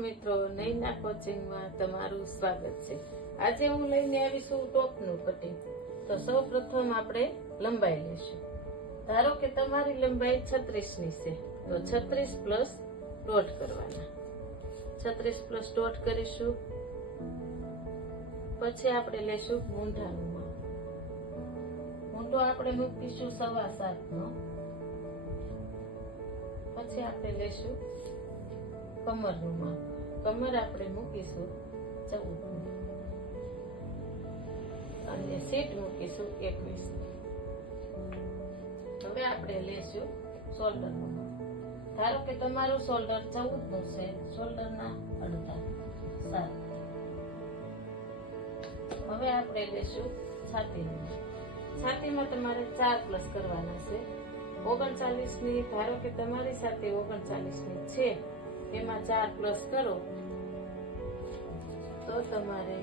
મિત્રો નૈના કોચિંગમાં તમારું સ્વાગત છે। આજે હું લઈને આવી છું ટોપનું કટિંગ। તો સૌપ્રથમ આપણે લંબાઈ લેશું। ધારો કે તમારી લંબાઈ 36 ની છે તો 36 પ્લસ ડોટ કરવાના। 36 પ્લસ ડોટ કરીશું। પછી આપણે લેશું મૂંઢાનું માપ। મૂંઢો આપણે મૂકીશું 7.25 નો। પછી આપણે લેશું કમરનું માપ। કમર આપણે મૂકીશું 14 ની અને સીટ મૂકીશું 21 ની। હવે આપણે લેશું શોલ્ડરનું માપ। ધારો કે તમારું શોલ્ડર 14 નું છે, શોલ્ડરના અડધા 7। હવે આપણે લેશું છાતીનું માપ। છાતીમાં તમારે 4 પ્લસ કરવાના છે। 39 ની, ધારો કે તમારી છાતી 39 ની છે, એમાં 4 પ્લસ કરો તો તમારે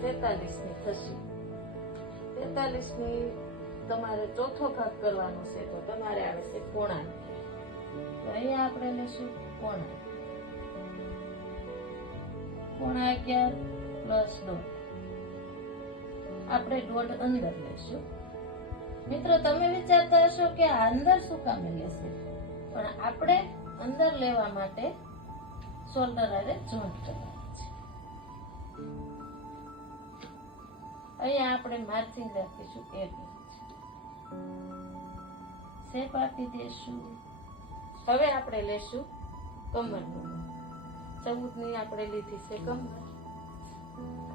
43 ની થશે। 43 ની તમારે ચોથો ભાગ કરવાનો છે તો તમારે આવે છે પોણા। તો અહીંયા આપણે લેશું પોણા 11 પ્લસ ડોટ। આપણે ડોટ અંદર લેશું। મિત્રો તમે વિચારતા હશો કે આ અંદર શું કામે લેશે, પણ આપણે અંદર લેવા માટે શોલ્ડર આરે જોઈન્ટ કરવાનું છે। અહીંયા આપણે માર્જિન રાખીશું 1 ઇંચ, શેપ આપી દેશું। હવે આપણે લેશું કમરનું માપ। 14 ની આપણે લીધી છે કમર।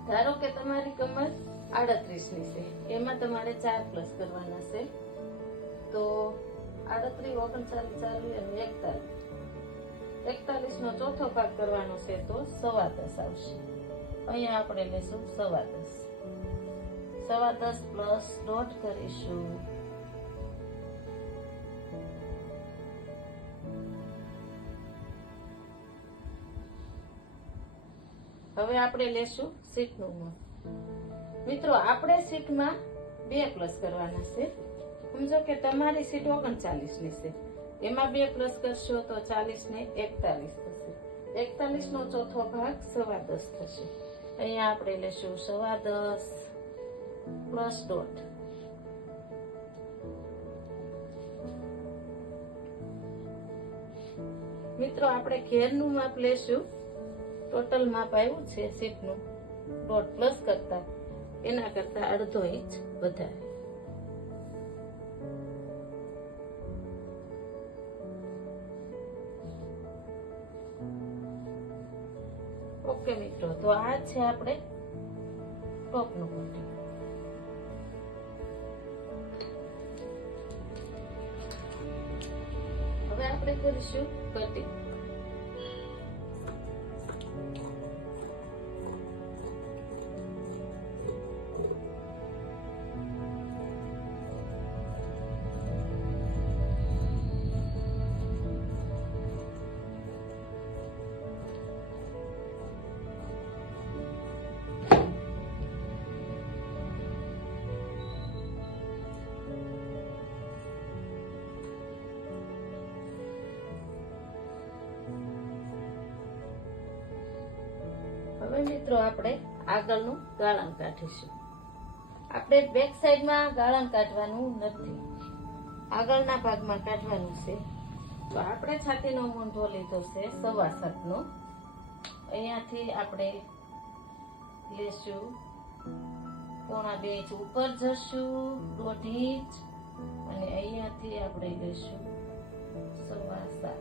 ધારો કે તમારી કમર 38 ની છે, એમાં તમારે 4 પ્લસ કરવાના છે તો 38, 39, 40 અને 41 નો ચોથો ભાગ કરવાનો છે તો 10.25 આવશે। અહીંયા આપણે લેશું 10.25 પ્લસ ડોટ કરીશું। હવે આપણે લેશું સીટનું માપ। મિત્રો આપણે સીટમાં 2 પ્લસ કરવાના છે। સમજો કે તમારી સીટ 39 ની છે, એમાં 2 પ્લસ કરશો તો 40 ને 41 થશે। 41 નો ચોથો ભાગ 10.25 થશે। અહીંયા આપણે લેશું 10.25 પ્લસ ડોટ। મિત્રો આપણે ઘેરનું માપ લેશું। ટોટલ માપ આવ્યું છે સીટનું ડોટ પ્લસ કરતા, એના કરતા અડધો ઇંચ વધારે। ઓકે મિત્રો, તો આ છે આપણે ટોપનું કટિંગ। હવે આપણે કરીશું કટિંગ। હવે મિત્રો આપણે આગળનું ગાળણ કાઢીશું। આપણે બેક સાઈડમાં ગાળણ કાઢવાનું નથી, આગળના ભાગમાં કાઢવાનું છે। તો આપણે છાતીનો મૂંઢો લીધો છે 7.25 નો। અહીંયાથી આપણે લેશું પોણા 2 ઇંચ ઉપર જશું, 1.5 ઇંચ, અને અહીંયાથી આપણે લેશું 7.25।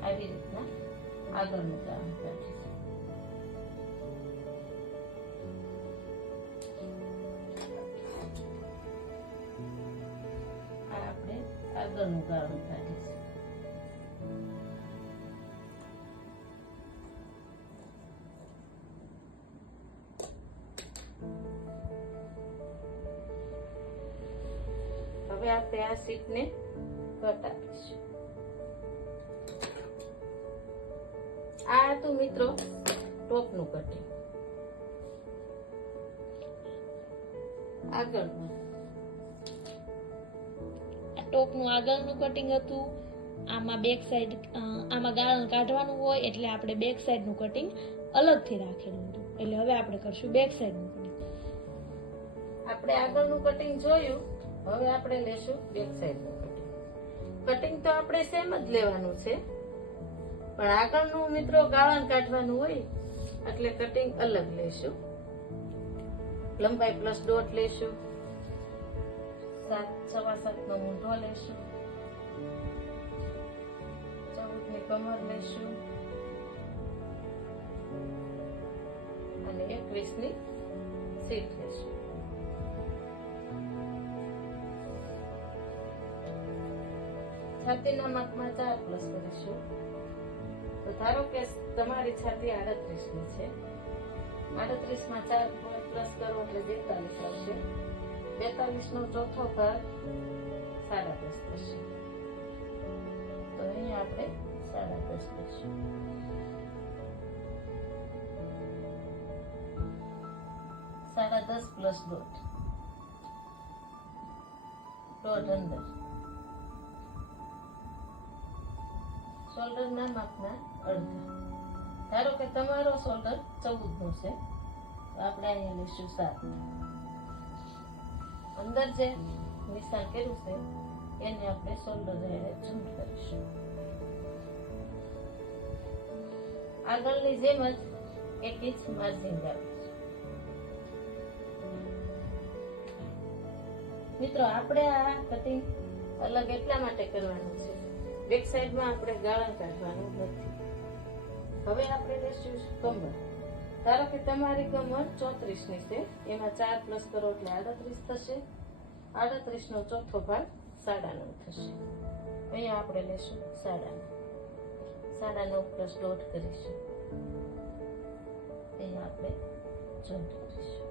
આવી રીતના આગળનું ગાળણ કાઢીશું। આ આપણે આગળનું ગાળણ કાઢીશું। હવે આપણે આ સીટને કટ આપીશું। આ હતું મિત્રો ટોપનું કટિંગ। આગળનું ટોપનું આગળનું કટિંગ હતું. આમાં બેક સાઈડ આમાં ગાળણ કાઢવાનું હોય એટલે આપણે બેક સાઈડનું કટિંગ અલગથી રાખેલું હતું. એટલે હવે આપણે કરશું બેક સાઈડનું કટિંગ. આપણે આગળનું કટિંગ જોયું, હવે આપણે લેશું બેક સાઈડનું કટિંગ. કટિંગ તો આપણે સેમ જ લેવાનું છે, પણ આગળનું મિત્રો ગાળણ કાઢવાનું હોય એટલે કટિંગ અલગ લેશું. લંબાઈ પ્લસ દોઢ લેશું, 7.7 નો મૂંઢો લેશું, 14 ની કમર લેશું અને 21 ની સીટ લેશું. છાતીના માપમાં 4 પ્લસ કરીશું. તો ધારો કે તમારી છાતી 38 ની છે, 38 માં 4 પ્લસ કરો એટલે 42 આવશે. 42 નો ચોથો ભાગ 10.5 થશે. તો અહીંયા આપણે 10.5 લઈશું. 10.5 પ્લસ દોઢ અંદર. શોલ્ડરના માપના અડધા. ધારો કે તમારો શોલ્ડર 14 નો છે, તો આપણે અહીંયા લઈશું 7. અંદર જે નિશાન કર્યું છે એને આપણે શોલ્ડર જોડે જોઈન્ટ કરીશું. આગળની જેમ જ 1 ઇંચ માર્જિન રાખીશું. મિત્રો આપણે આ કટિંગ અલગ એટલા માટે કરવાનું છે, બેક સાઈડમાં આપણે ગાળણ કાઢવાનું નથી. હવે આપણે લેશું કમર. ધારો કે તમારી કમર 34 ની છે, એમાં 4 પ્લસ કરો એટલે 38 થશે. 38 નો ચોથો ભાગ 9.5 થશે. અહીંયા આપણે લેશું 9.5 પ્લસ દોઢ કરીશું. અહીંયા આપણે જોઈન્ટ કરીશું.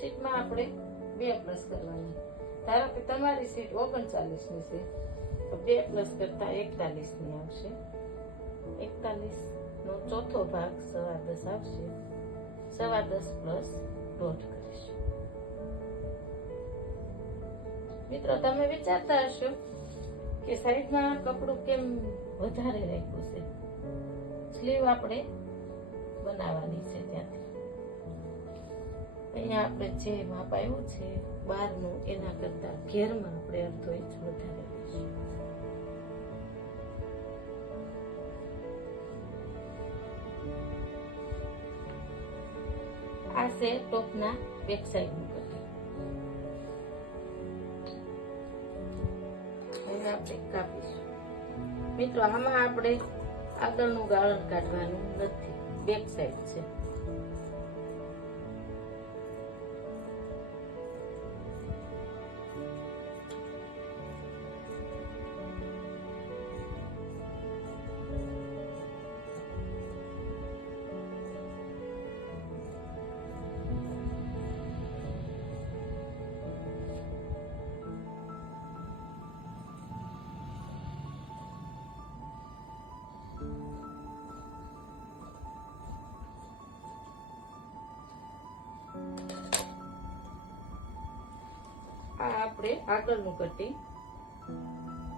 સીટમાં આપણે 2 પ્લસ કરવાની. ધારો કે તમારી સીટ 39 ની છે, તો 2 પ્લસ કરતા 41 ની આવશે. 41 નો ચોથો ભાગ 10.25 આવશે. 10.25 પ્લસ દોઢ કરીશું. મિત્રો તમે વિચારતા હશો કે સાઈડમાં કપડું કેમ વધારે રાખ્યું છે. સ્લીવ આપણે બનાવવાની છે ત્યાંથી. અહીંયા આપણે જે માપ આવ્યું છે 12 નું, એના કરતા ઘેરમાં આપણે અડધો ઇંચ વધારે લઈશું. આ છે ટોપના બેક સાઈડનું કટિંગ. હવે આપણે કાપીશું. મિત્રો આમાં આપણે આગળનું ગાળણ કાઢવાનું નથી, બેક સાઈડ છે. આ આપણે આગળનું કટિંગ,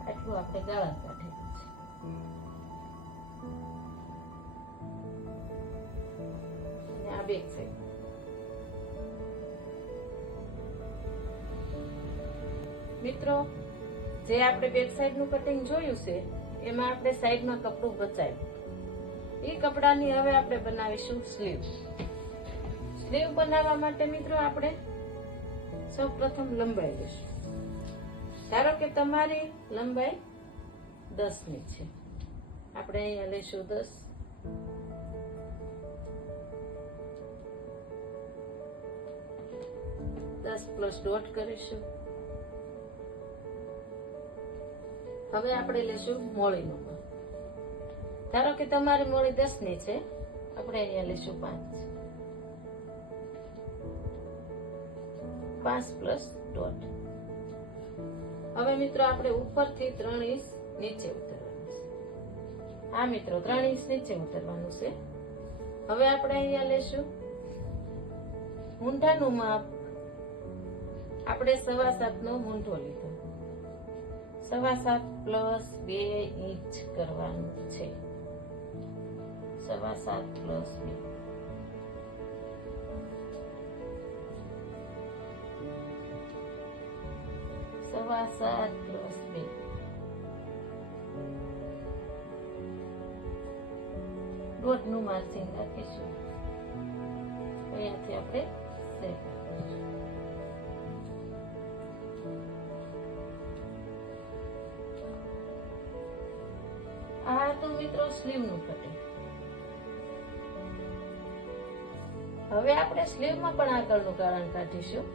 આટલું આપણે ગાળણ કાઢેલું છે. આ બેક સાઈડ. મિત્રો જે આપણે બેક સાઈડ નું કટિંગ જોયું છે એમાં આપણે સાઈડમાં કપડું બચાવ્યું. એ કપડાની હવે આપણે બનાવીશું સ્લીવ. સ્લીવ બનાવવા માટે મિત્રો આપણે સૌ પ્રથમ લંબાઈ લેશું. ધારો કે તમારી લંબાઈ 10 ની છે, આપણે અહીંયા લઈશું 10. પ્લસ દોઢ કરીશું. હવે આપણે લેશું મોળીનું માપ. ધારો કે તમારી મોળી 10 ની છે, આપણે અહીંયા લેશું 5. 5 પ્લસ દોઢ. હવે મિત્રો આપણે ઉપરથી 3 ઇંચ નીચે ઉતરવાનું છે. હા મિત્રો 3 ઇંચ નીચે ઉતરવાનું છે. હવે આપણે અહીંયા લેશું મૂંઢાનું માપ. આપણે 7.25 નો મૂંઢો લીધો. 7.5 પ્લસ 2 ઇંચ કરવાનું છે. 7.5 પ્લસ 2. સવા 7 પ્લસ 2. દોઢનું માર્જિન રાખીશું. અહીંયાથી આપણે સેટ કરીશું. આ તો મિત્રો સ્લીવનું કટિંગ. હવે આપણે સ્લીવમાં પણ આગળનું ગાળણ કાઢીશું.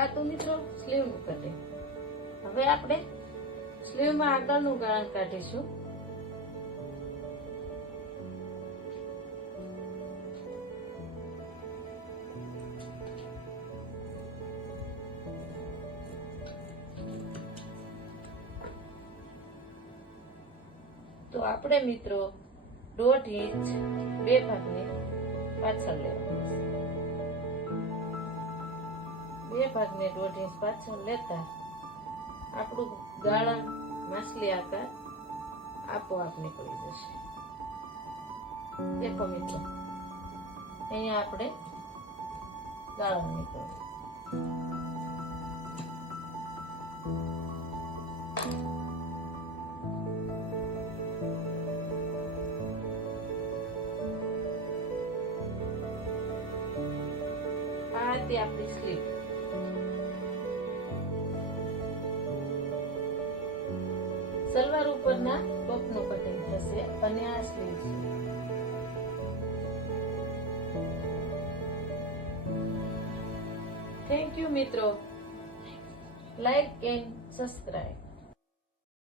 આ તો મિત્રો સ્લીવનું કટિંગ. હવે આપણે સ્લીવમાં આગળનું ગાળણ કાઢીશું. તો આપણે મિત્રો 1.5 ઇંચ બે ભાગને પાછળ લેવાનું છે. બે ભાગને 1.5 ઇંચ પાછળ લેતા આપણું ગાળણ માછલી આકાર આપોઆપ નીકળી જશે. દેખો મિત્રો, અહીંયા આપણે ગાળણ નીકળ્યું. આ હતી આપણી સ્લીવ. સલવાર ઉપરના ટોપનું કટિંગ થશે અને આ સ્લીવ છે. થેન્ક યુ મિત્રો. Like and subscribe.